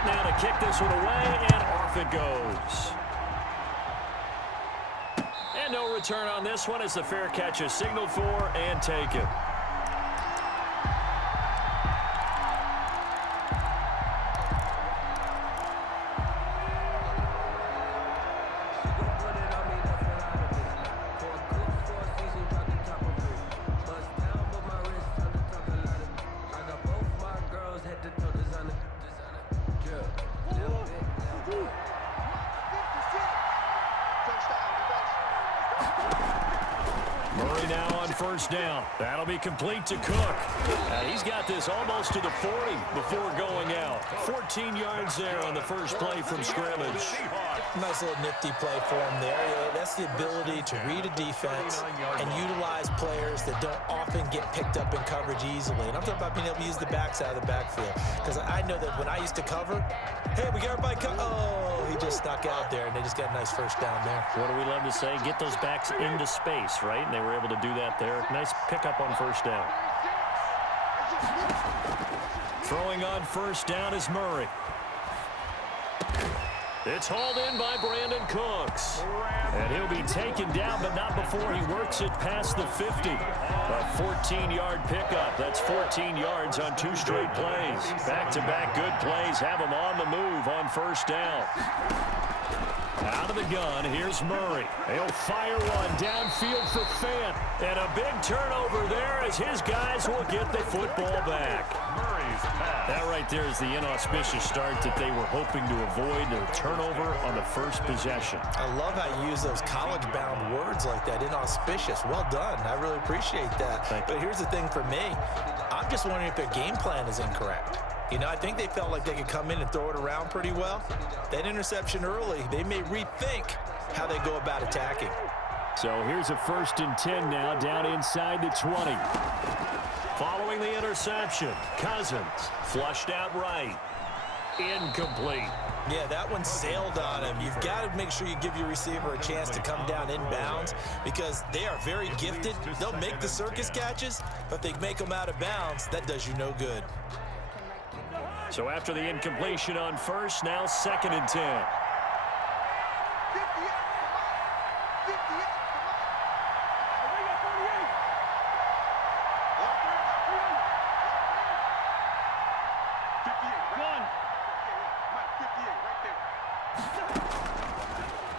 set now to kick this one away, and off it goes. And no return on this one as the fair catch is signaled for and taken. Murray now on first down. That'll be complete to Cook. He's got this almost to the 40 before going out. 14 yards there on the first play from scrimmage. Nice little nifty play for him there. Yeah, that's the ability to read a defense and utilize players that don't often get picked up in coverage easily. And I'm talking about being able to use the backs out of the backfield. Because I know that when I used to cover, hey, we got everybody oh, he just stuck out there, and they just got a nice first down there. What do we love to say? Get those backs into space, right? And they were able to do that there. Nice pickup on first down. Throwing on first down is Murray. It's hauled in by Brandon Cooks. And he'll be taken down, but not before he works it past the 50. A 14-yard pickup. That's 14 yards on 2 straight plays. Back-to-back good plays have him on the move on first down. Out of the gun, here's Murray. He'll fire one downfield for Fant. And a big turnover there as his guys will get the football back. That right there is the inauspicious start that they were hoping to avoid, the turnover on the first possession. I love how you use those college-bound words like that, inauspicious. Well done. I really appreciate that. But here's the thing for me. I'm just wondering if their game plan is incorrect. You know, I think they felt like they could come in and throw it around pretty well. That interception early, they may rethink how they go about attacking. So here's a 1st and 10 now, down inside the 20. Following the interception, Cousins flushed out right. Incomplete. Yeah, that one sailed on him. You've got to make sure you give your receiver a chance to come down inbounds because they are very gifted. They'll make the circus catches, but if they make them out of bounds, that does you no good. So after the incompletion on first, now 2nd and 10.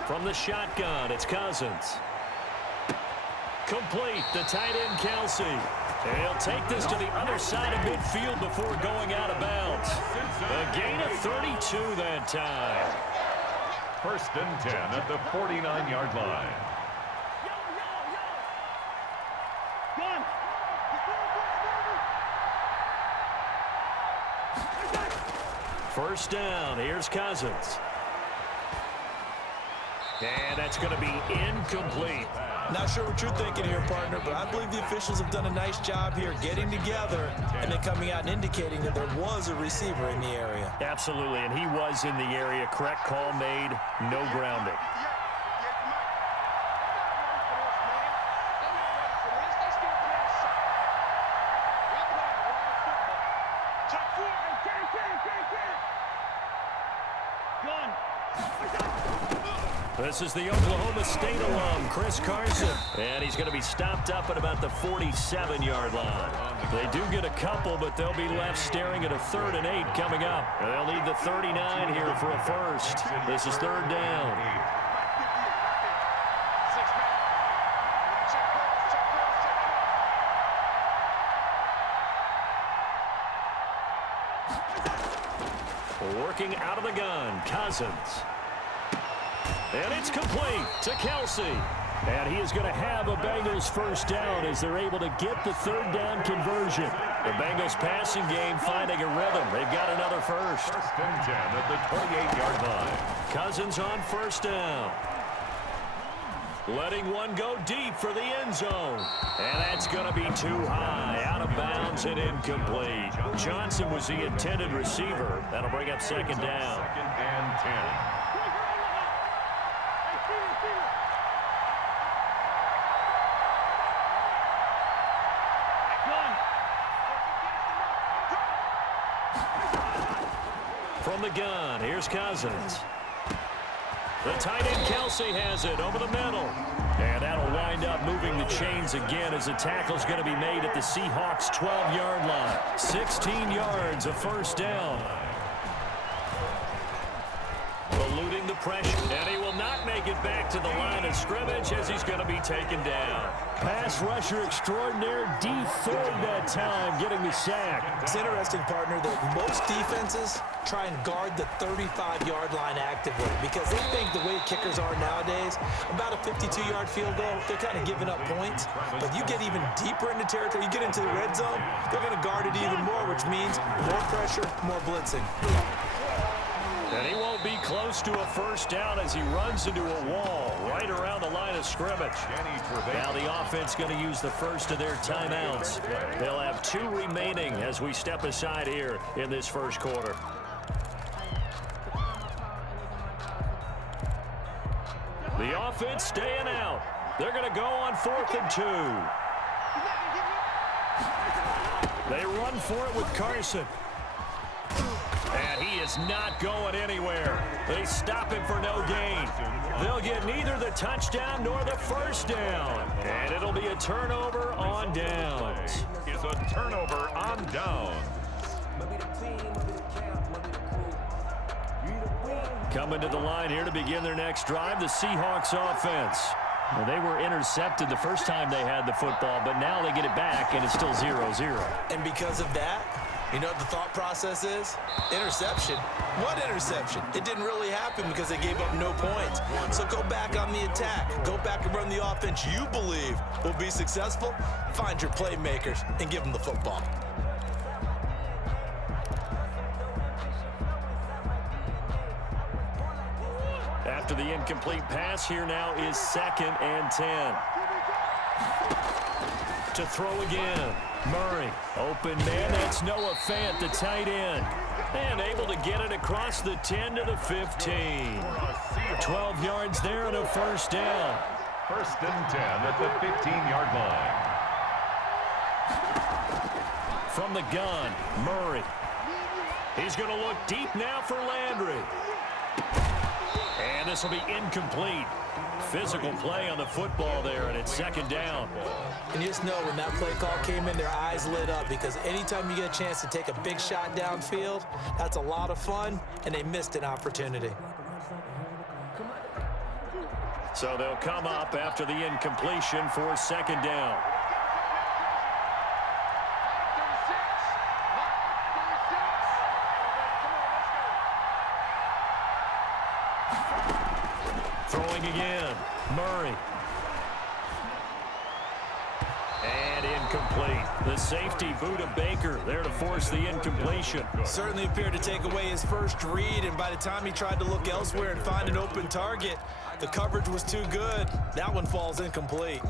From the shotgun, it's Cousins. Complete, the tight end, Kelsey. He'll take this to the other side of midfield before going out of bounds. A gain of 32 that time. 1st and 10 at the 49-yard line. First down, here's Cousins. And that's going to be incomplete. Not sure what you're thinking here, partner, but I believe the officials have done a nice job here getting together and then coming out and indicating that there was a receiver in the area. Absolutely, and he was in the area. Correct call made, no grounding. This is the Oklahoma State alum, Chris Carson. And he's going to be stopped up at about the 47-yard line. They do get a couple, but they'll be left staring at a 3rd and 8 coming up. And they'll need the 39 here for a first. This is 3rd down. Working out of the gun, Cousins. And it's complete to Kelsey. And he is going to have a Bengals first down as they're able to get the 3rd down conversion. The Bengals passing game finding a rhythm. They've got another first. 1st and 10 at the 28-yard line. Cousins on first down. Letting one go deep for the end zone. And that's going to be too high. Out of bounds and incomplete. Johnson was the intended receiver. That'll bring up 2nd down. 2nd and 10. From the gun, here's Cousins. The tight end Kelsey has it over the middle. And that'll wind up moving the chains again as the tackle's going to be made at the Seahawks' 12-yard line. 16 yards, a first down. Eluding the pressure, and he will not make it back to the line of scrimmage as he's going to be taken down. Pass rusher extraordinaire, D Ford that time, getting the sack. It's interesting, partner, that most defenses try and guard the 35-yard line actively because they think the way kickers are nowadays, about a 52-yard field goal, they're kind of giving up points. But you get even deeper into territory, you get into the red zone, they're going to guard it even more, which means more pressure, more blitzing. And he won't be close to a first down as he runs into a wall right around the line of scrimmage. Now the offense going to use the first of their timeouts. They'll have 2 remaining as we step aside here in this first quarter. The offense staying out. They're going to go on 4th and 2. They run for it with Carson. And he is not going anywhere. They stop him for no gain. They'll get neither the touchdown nor the first down. And it'll be a turnover on downs. Is a turnover on downs. Coming to the line here to begin their next drive, the Seahawks offense. Well, they were intercepted the first time they had the football, but now they get it back, and it's still 0-0. And because of that, you know what the thought process is? Interception. What interception? It didn't really happen because they gave up no points. So go back on the attack. Go back and run the offense you believe will be successful. Find your playmakers and give them the football. After the incomplete pass, here now is 2nd and 10. To throw again. Murray, open man, that's Noah Fant, the tight end. And able to get it across the 10 to the 15. 12 yards there and a first down. 1st and 10 at the 15-yard line. From the gun, Murray. He's going to look deep now for Landry. And this will be incomplete. Physical play on the football there, and it's 2nd down. And you just know when that play call came in, their eyes lit up because anytime you get a chance to take a big shot downfield, that's a lot of fun, and they missed an opportunity. So they'll come up after the incompletion for 2nd down. Throwing again, Murray. And incomplete. The safety, Buda Baker, there to force the incompletion. Certainly appeared to take away his first read, and by the time he tried to look elsewhere and find an open target, the coverage was too good. That one falls incomplete.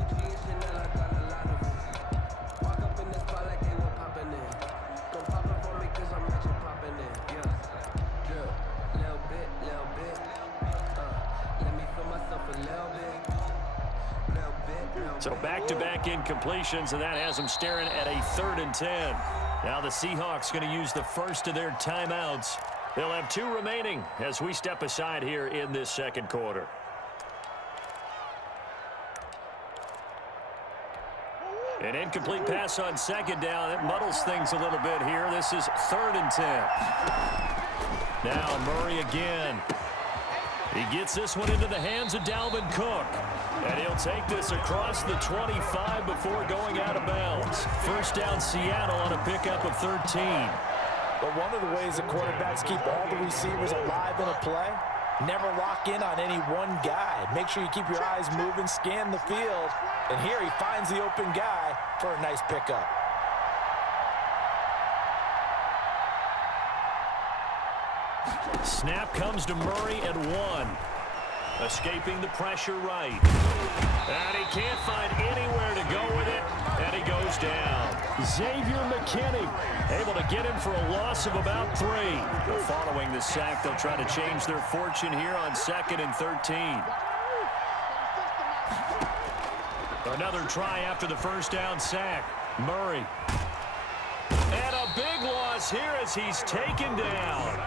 So back-to-back incompletions, and that has them staring at a 3rd and 10. Now the Seahawks going to use the first of their timeouts. They'll have 2 remaining as we step aside here in this second quarter. An incomplete pass on 2nd down. It muddles things a little bit here. This is 3rd and 10. Now Murray again. He gets this one into the hands of Dalvin Cook. And he'll take this across the 25 before going out of bounds. First down Seattle on a pickup of 13. But one of the ways the quarterbacks keep all the receivers alive in a play, never lock in on any one guy. Make sure you keep your eyes moving, scan the field. And here he finds the open guy for a nice pickup. Snap comes to Murray at 1. Escaping the pressure right. And he can't find anywhere to go with it. And he goes down. Xavier McKinney able to get him for a loss of about 3. But following the sack, they'll try to change their fortune here on 2nd and 13. Another try after the first down sack. Murray. And a big loss here as he's taken down.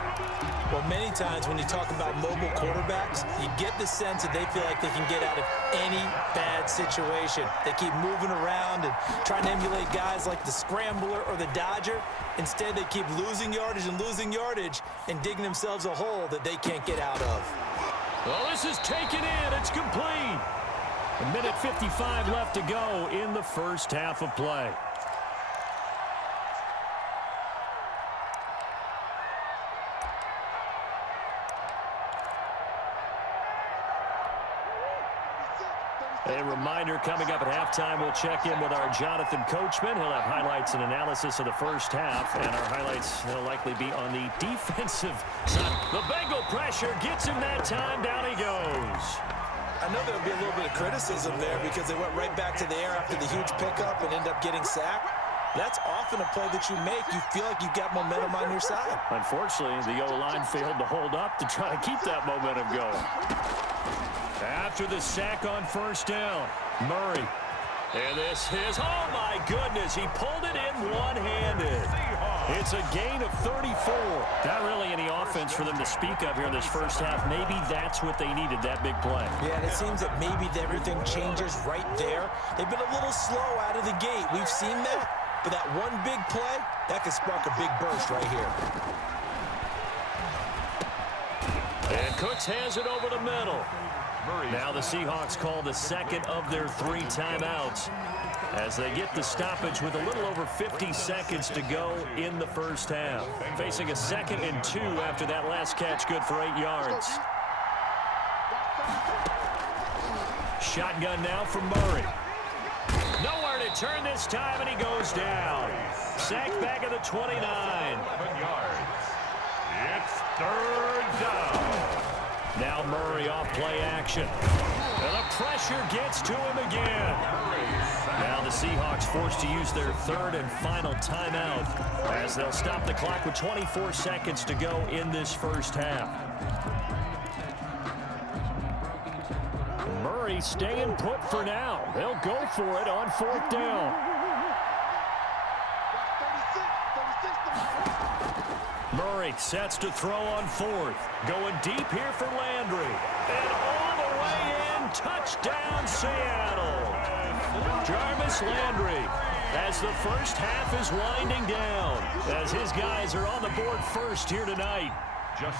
Well, many times when you talk about mobile quarterbacks, you get the sense that they feel like they can get out of any bad situation. They keep moving around and trying to emulate guys like the scrambler or the dodger. Instead, they keep losing yardage and digging themselves a hole that they can't get out of. Well, this is taken in. It's complete. A minute 55 left to go in the first half of play. A reminder, coming up at halftime, we'll check in with our Jonathan Coachman. He'll have highlights and analysis of the first half, and our highlights will likely be on the defensive side. The Bengal pressure gets him that time. Down he goes. I know there'll be a little bit of criticism there because they went right back to the air after the huge pickup and end up getting sacked. That's often a play that you make. You feel like you've got momentum on your side. Unfortunately, the O-line failed to hold up to try to keep that momentum going. After the sack on first down, Murray. And this is, oh my goodness, he pulled it in one-handed. It's a gain of 34. Not really any offense for them to speak of here in this first half. Maybe that's what they needed, that big play. Yeah, and it seems that maybe everything changes right there. They've been a little slow out of the gate. We've seen that. But that one big play, that could spark a big burst right here. And Cooks has it over the middle. Now the Seahawks call the second of their 3 timeouts as they get the stoppage with a little over 50 seconds to go in the first half. Facing a 2nd and 2 after that last catch, good for 8 yards. Shotgun now from Murray. Nowhere to turn this time, and he goes down. Sacked back at the 29. 11 yards. It's 3rd down. Now Murray off play action. And the pressure gets to him again. Now the Seahawks forced to use their 3rd and final timeout as they'll stop the clock with 24 seconds to go in this first half. Murray staying put for now. They'll go for it on 4th down. Murray sets to throw on 4th. Going deep here for Landry. And all the way in. Touchdown, Seattle. Jarvis Landry as the first half is winding down. As his guys are on the board first here tonight.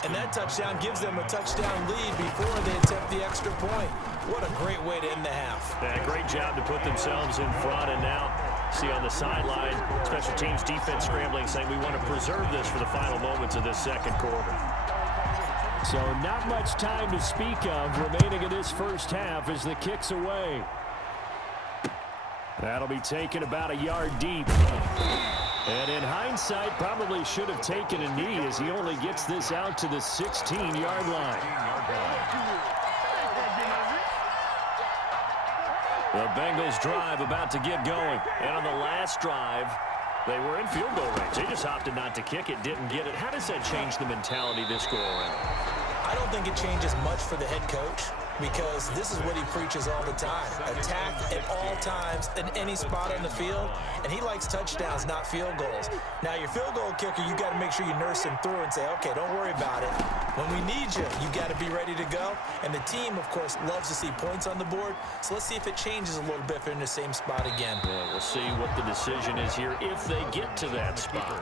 And that touchdown gives them a touchdown lead before they attempt the extra point. What a great way to end the half. Yeah, great job to put themselves in front, and now see on the sideline, special teams defense scrambling, saying we want to preserve this for the final moments of this second quarter. So not much time to speak of remaining in this first half as the kick's away. That'll be taken about a yard deep. And in hindsight, probably should have taken a knee as he only gets this out to the 16-yard line. The Bengals drive about to get going. And on the last drive, they were in field goal range. They just opted not to kick it, didn't get it. How does that change the mentality this go around? I don't think it changes much for the head coach because this is what he preaches all the time. Attack at all times in any spot on the field, and he likes touchdowns, not field goals. Now, your field goal kicker, you got to make sure you nurse him through and say, okay, don't worry about it. When we need you, you got to be ready to go. And the team, of course, loves to see points on the board. So let's see if it changes a little bit if they're in the same spot again. Yeah, we'll see what the decision is here if they get to that spot.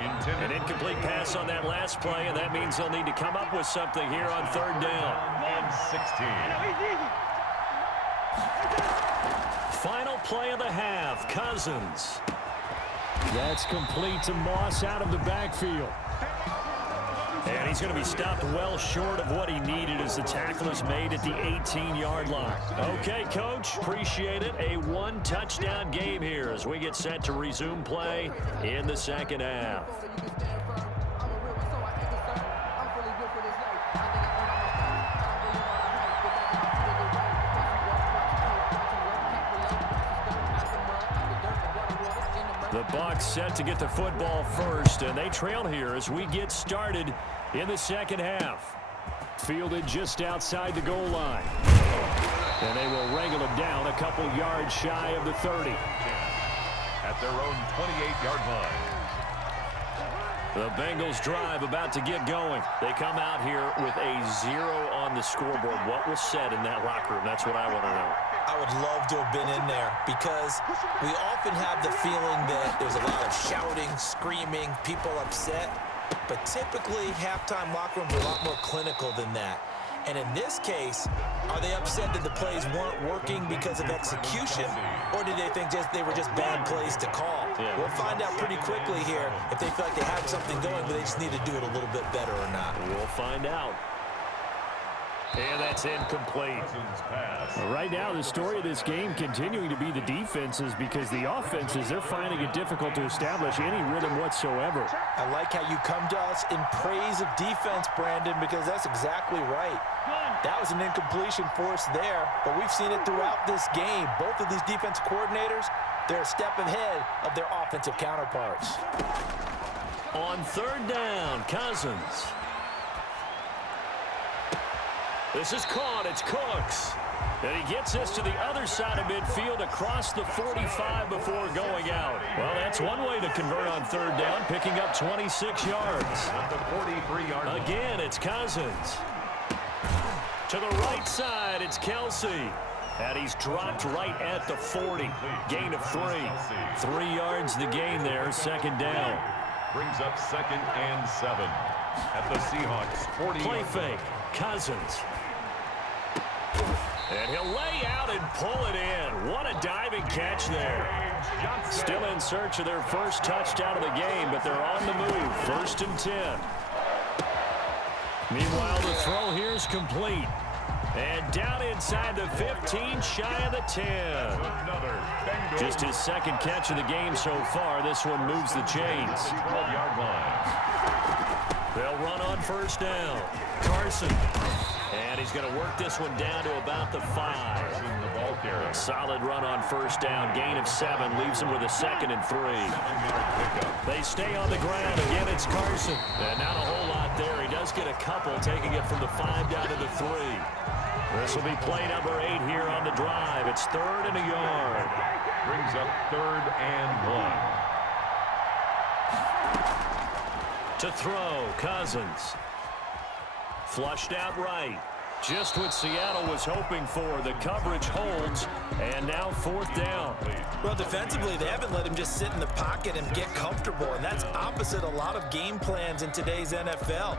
An incomplete pass on that last play, and that means they'll need to come up with something here on 3rd down. And 16. Final play of the half, Cousins. That's complete to Moss out of the backfield. And he's going to be stopped well short of what he needed as the tackle is made at the 18-yard line. Okay, Coach, appreciate it. A 1-touchdown game here as we get set to resume play in the second half. The Bucs set to get the football first, and they trail here as we get started in the second half. Fielded just outside the goal line. And they will wrangle him down a couple yards shy of the 30. At their own 28-yard line. The Bengals drive about to get going. They come out here with a 0 on the scoreboard. What was said in that locker room? That's what I want to know. I would love to have been in there because we often have the feeling that there's a lot of shouting, screaming, people upset. But typically, halftime locker rooms are a lot more clinical than that. And in this case, are they upset that the plays weren't working because of execution, or did they think they were just bad plays to call? Yeah. We'll find out pretty quickly here if they feel like they have something going, but they just need to do it a little bit better or not. We'll find out. And that's incomplete. Right now, the story of this game continuing to be the defenses, because the offenses, they're finding it difficult to establish any rhythm whatsoever. I like how you come to us in praise of defense, Brandon, because that's exactly right. That was an incompletion for us there, but we've seen it throughout this game. Both of these defense coordinators, they're a step ahead of their offensive counterparts. On third down, Cousins. This is caught. It's Cooks. And he gets this to the other side of midfield across the 45 before going out. Well, that's one way to convert on third down, picking up 26 yards. At the 43-yard line. Again, it's Cousins. To the right side, it's Kelsey. And he's dropped right at the 40. Gain of 3. 3 yards the gain there, second down. Brings up 2nd and 7. At the Seahawks 40. Play fake. Cousins. And he'll lay out and pull it in. What a diving catch there. Still in search of their first touchdown of the game, but they're on the move. 1st and 10. Meanwhile, the throw here is complete. And down inside the 15, shy of the 10. Just his second catch of the game so far. This one moves the chains. 12-yard line. They'll run on first down. Carson. And he's going to work this one down to about the 5. Solid run on first down. Gain of 7 leaves him with a 2nd and 3. They stay on the ground. Again, it's Carson. And not a whole lot there. He does get a couple, taking it from the 5 down to the 3. This will be play number 8 here on the drive. It's 3rd and a yard. Brings up 3rd and 1. To throw, Cousins. Flushed out right. Just what Seattle was hoping for. The coverage holds, and now 4th down. Well, defensively, they haven't let him just sit in the pocket and get comfortable, and that's opposite a lot of game plans in today's NFL.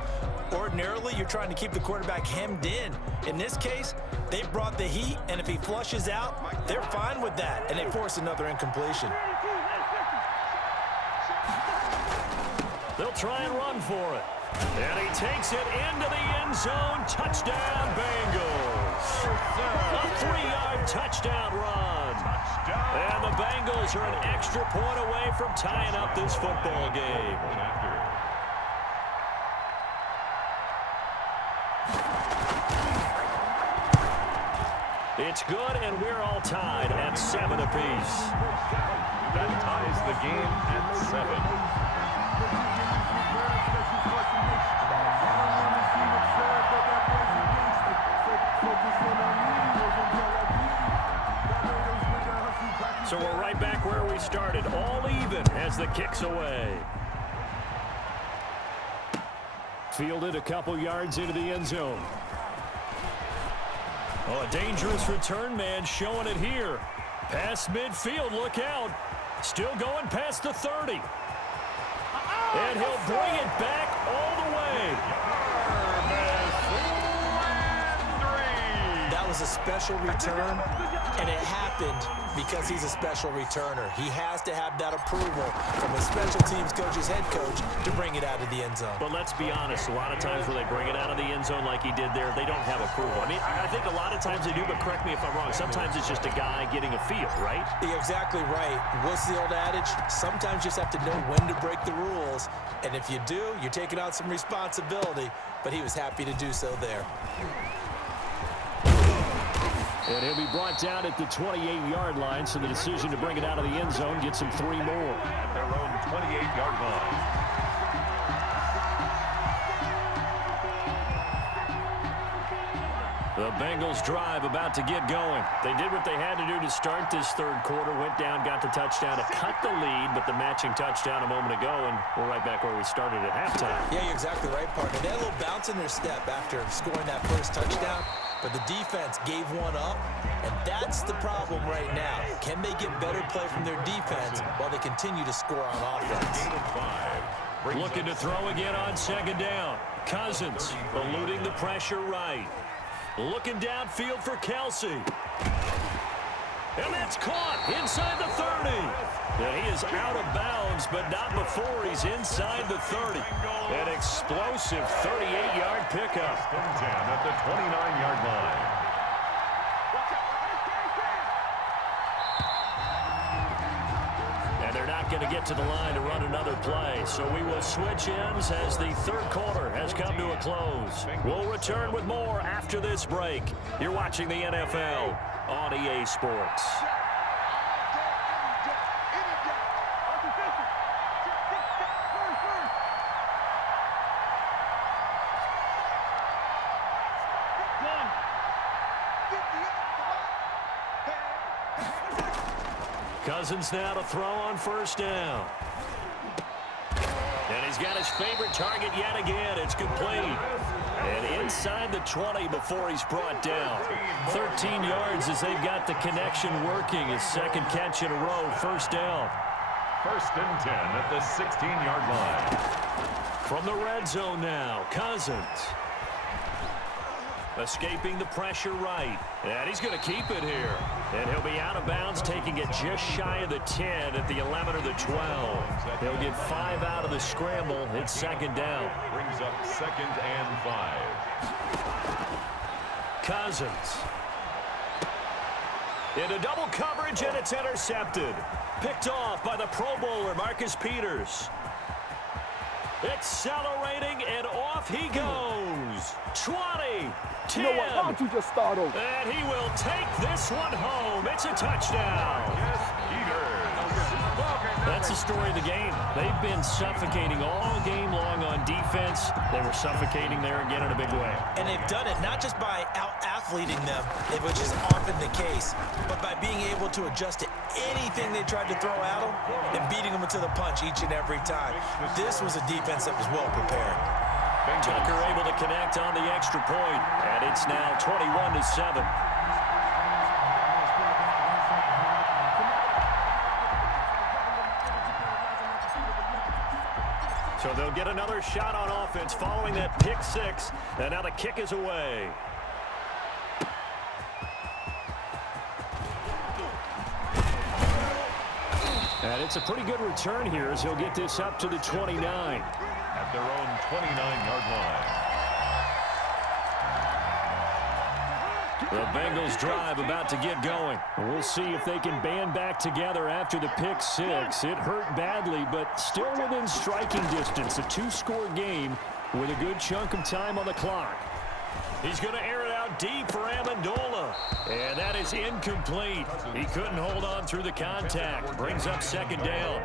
Ordinarily, you're trying to keep the quarterback hemmed in. In this case, they brought the heat, and if he flushes out, they're fine with that, and they force another incompletion. They'll try and run for it. And he takes it into the end zone. Touchdown, Bengals. A 3-yard touchdown run. And the Bengals are an extra point away from tying up this football game. It's good, and we're all tied at 7 apiece. That ties the game at 7. So we're right back where we started, all even as the kick's away. Fielded a couple yards into the end zone. Oh, a dangerous return man showing it here. Past midfield, look out. Still going past the 30. And he'll bring it back all the way. That was a special return, and it happened because he's a special returner. He has to have that approval from his special teams coach's head coach to bring it out of the end zone. But let's be honest, a lot of times when they bring it out of the end zone like he did there, they don't have approval. I mean, I think a lot of times they do, but correct me if I'm wrong. Sometimes it's just a guy getting a feel, right? You're exactly right. What's the old adage? Sometimes you just have to know when to break the rules. And if you do, you're taking on some responsibility. But he was happy to do so there. And he'll be brought down at the 28-yard line, so the decision to bring it out of the end zone gets him 3 more. At their own 28-yard line. The Bengals drive about to get going. They did what they had to do to start this third quarter. Went down, got the touchdown to cut the lead, but the matching touchdown a moment ago, and we're right back where we started at halftime. Yeah, you're exactly right, partner. They had a little bounce in their step after scoring that first touchdown, but the defense gave one up, and that's the problem right now. Can they get better play from their defense while they continue to score on offense? Looking to throw again on second down. Cousins eluding the pressure right. Looking downfield for Kelsey. And that's caught inside the 30. And he is out of bounds, but not before he's inside the 30. An explosive 38-yard pickup. 10 at the 29-yard line. And they're not going to get to the line to run another play. So we will switch ends as the third quarter has come to a close. We'll return with more after this break. You're watching the NFL on EA Sports. Cousins now to throw on first down. And he's got his favorite target yet again. It's complete. And inside the 20 before he's brought down. 13 yards as they've got the connection working. His second catch in a row, first down. First and 10 at the 16-yard line. From the red zone now, Cousins. Escaping the pressure right. And he's going to keep it here. And he'll be out of bounds, taking it just shy of the 10 at the 11 or the 12. He'll get 5 out of the scramble. It's second down. Brings up second and 5. Cousins. Into double coverage, and it's intercepted. Picked off by the Pro Bowler, Marcus Peters. Accelerating, and off he goes. 20, 10. You know what? Why don't you just start over? And he will take this one home. It's a touchdown. That's the story of the game. They've been suffocating all game long on defense. They were suffocating there again in a big way. And they've done it not just by out-athleting them, which is often the case, but by being able to adjust to anything they tried to throw at them and beating them into the punch each and every time. This was a defense that was well prepared. Tucker able to connect on the extra point, and it's now 21-7. So they'll get another shot on offense following that pick six, and now the kick is away. And it's a pretty good return here as he'll get this up to the 29. At their own 29-yard line. The Bengals drive about to get going. We'll see if they can band back together after the pick six. It hurt badly, but still within striking distance. A two-score game with a good chunk of time on the clock. He's going to air it out deep for Amendola. And that is incomplete. He couldn't hold on through the contact. Brings up second down.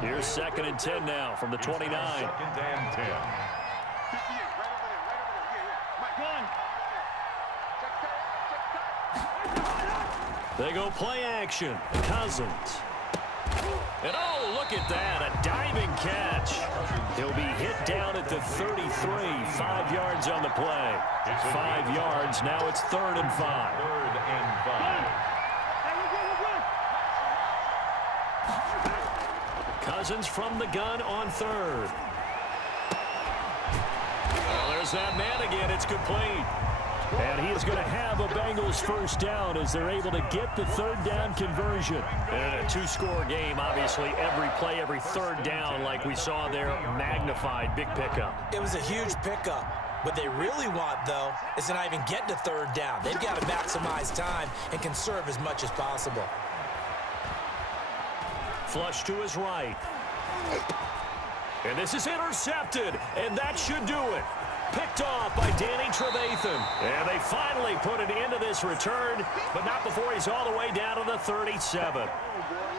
Here's second and 10 now from the 29. Second and 10. They go play action. Cousins. And oh, look at that, a diving catch. He'll be hit down at the 33, 5 yards on the play. 5 yards, now it's third and 5. Third and 5. Cousins from the gun on third. Well, there's that man again, it's complete. And he is going to have a Bengals first down as they're able to get the third down conversion. And in a two-score game, obviously, every play, every third down, like we saw there, magnified, big pickup. It was a huge pickup. What they really want, though, is to not even get to third down. They've got to maximize time and conserve as much as possible. Flush to his right. And this is intercepted, and that should do it. Picked off by Danny Trevathan. And they finally put an end to this return, but not before he's all the way down to the 37.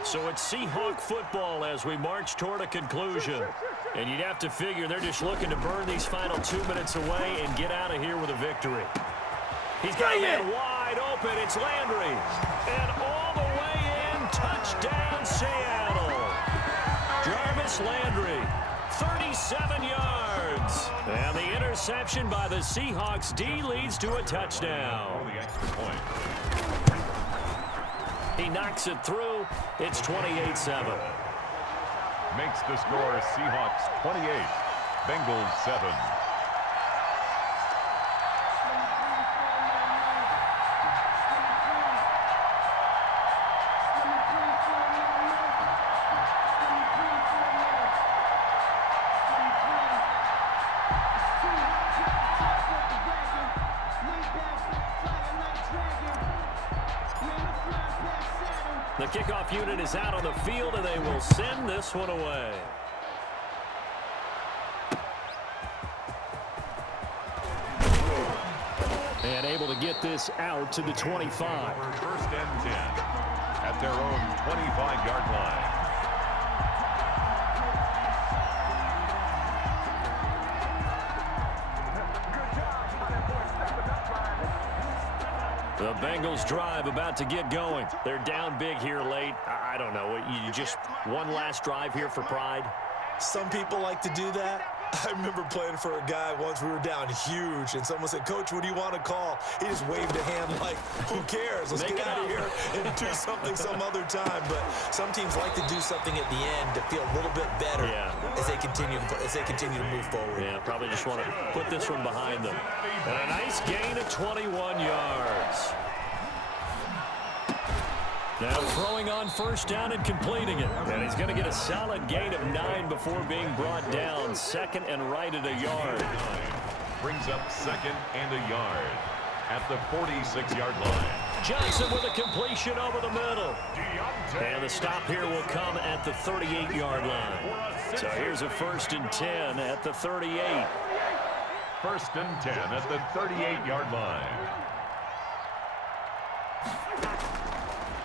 So it's Seahawk football as we march toward a conclusion. And you'd have to figure they're just looking to burn these final 2 minutes away and get out of here with a victory. He's got a man wide open. It's Landry. And all the way in, touchdown Seattle. Jarvis Landry, 37 yards. And the interception by the Seahawks D leads to a touchdown. The extra point. He knocks it through. It's 28-7. Makes the score Seahawks 28, Bengals 7. The kickoff unit is out on the field, and they will send this one away. And able to get this out to the 25. First and 10 at their own 25-yard line. The Bengals drive about to get going. They're down big here late. I don't know. You just one last drive here for pride? Some people like to do that. I remember playing for a guy once. We were down huge, and someone said, "Coach, what do you want to call?" He just waved a hand like, "Who cares? Let's get out of here and do something some other time." But some teams like to do something at the end to feel a little bit better as they continue to move forward. Yeah, probably just want to put this one behind them. And a nice gain of 21 yards. Now throwing on first down and completing it. And he's going to get a solid gain of 9 before being brought down. Second and right at a yard. Brings up second and a yard at the 46-yard line. Johnson with a completion over the middle. And the stop here will come at the 38-yard line. So here's a first and 10 at the 38. First and 10 at the 38-yard line.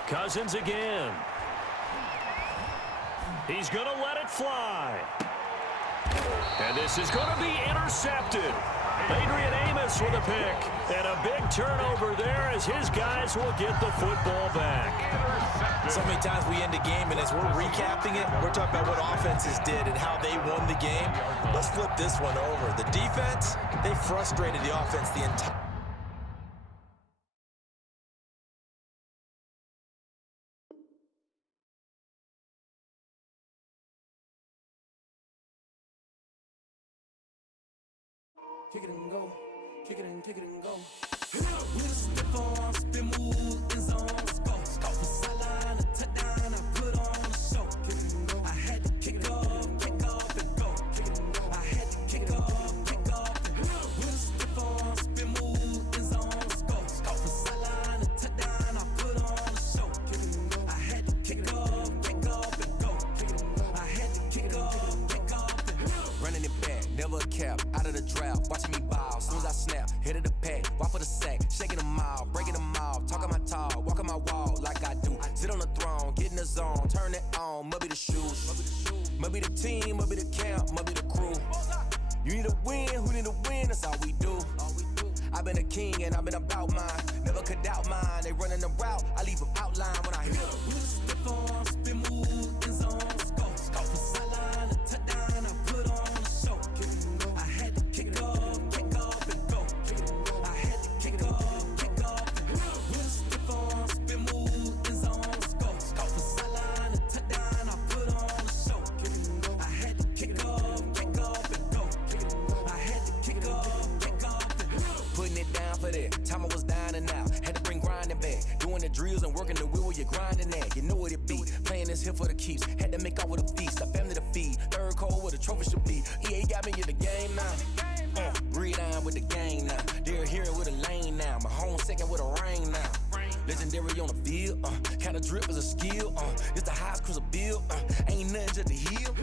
Cousins again. He's going to let it fly. And this is going to be intercepted. Adrian Amos with a pick. And a big turnover there as his guys will get the football back. So many times we end a game, and as we're recapping it, we're talking about what offenses did and how they won the game. Let's flip this one over. The defense, they frustrated the offense the entire kick it and go, kick it and go. With a stiff arm, spin move, in zone, let's go. Scout for sideline, a touchdown, I put on a show. Kick it and go. I had to kick off and go. Kick it and go. I had to kick off and go. With a stiff arm, spin move, in zone, let's go. Scout for sideline, a touchdown, I put on a show. Kick it and go. I had to kick off and go. Kick it and go. I had to kick off and go. Running it back, never a cap, out of the draft, watching me ball, soon as I snap, hit of the pack, walk for the sack, shaking them out, breaking them off, talking my talk, walking my wall like I do, sit on the throne, get in the zone, turn it on, maybe the shoes, maybe the team, maybe the camp, maybe the crew, you need a win, who need a win, that's all we do, I've been a king and I've been about mine, never could doubt mine, they running the route, I leave them outline when I hit them. With a stiff arm, spin move, in zone, let's go, scout for sideline, a touchdown, I put on a show, I had to kick off and go, I had to kick off and go, with a stiff arm, spin move, in zone, let's go, scout for sideline, a touchdown, I put on a show, I had to kick off and go, I had to kick off and go, putting it down for that, time I was down and out, had to bring grinding back, doing the drills and working the wheel where you're grinding at, you know what it be, playing this here for the keeps, had to make off with a feast, a family to feed, third cold where the trophy should be, EA got me in the game now, breathe down with the game now, they're here with a lane now, my home second with a rain now, legendary on the field, kinda drip is a skill, it's the highest cruiser bill, ain't nothing just the heel.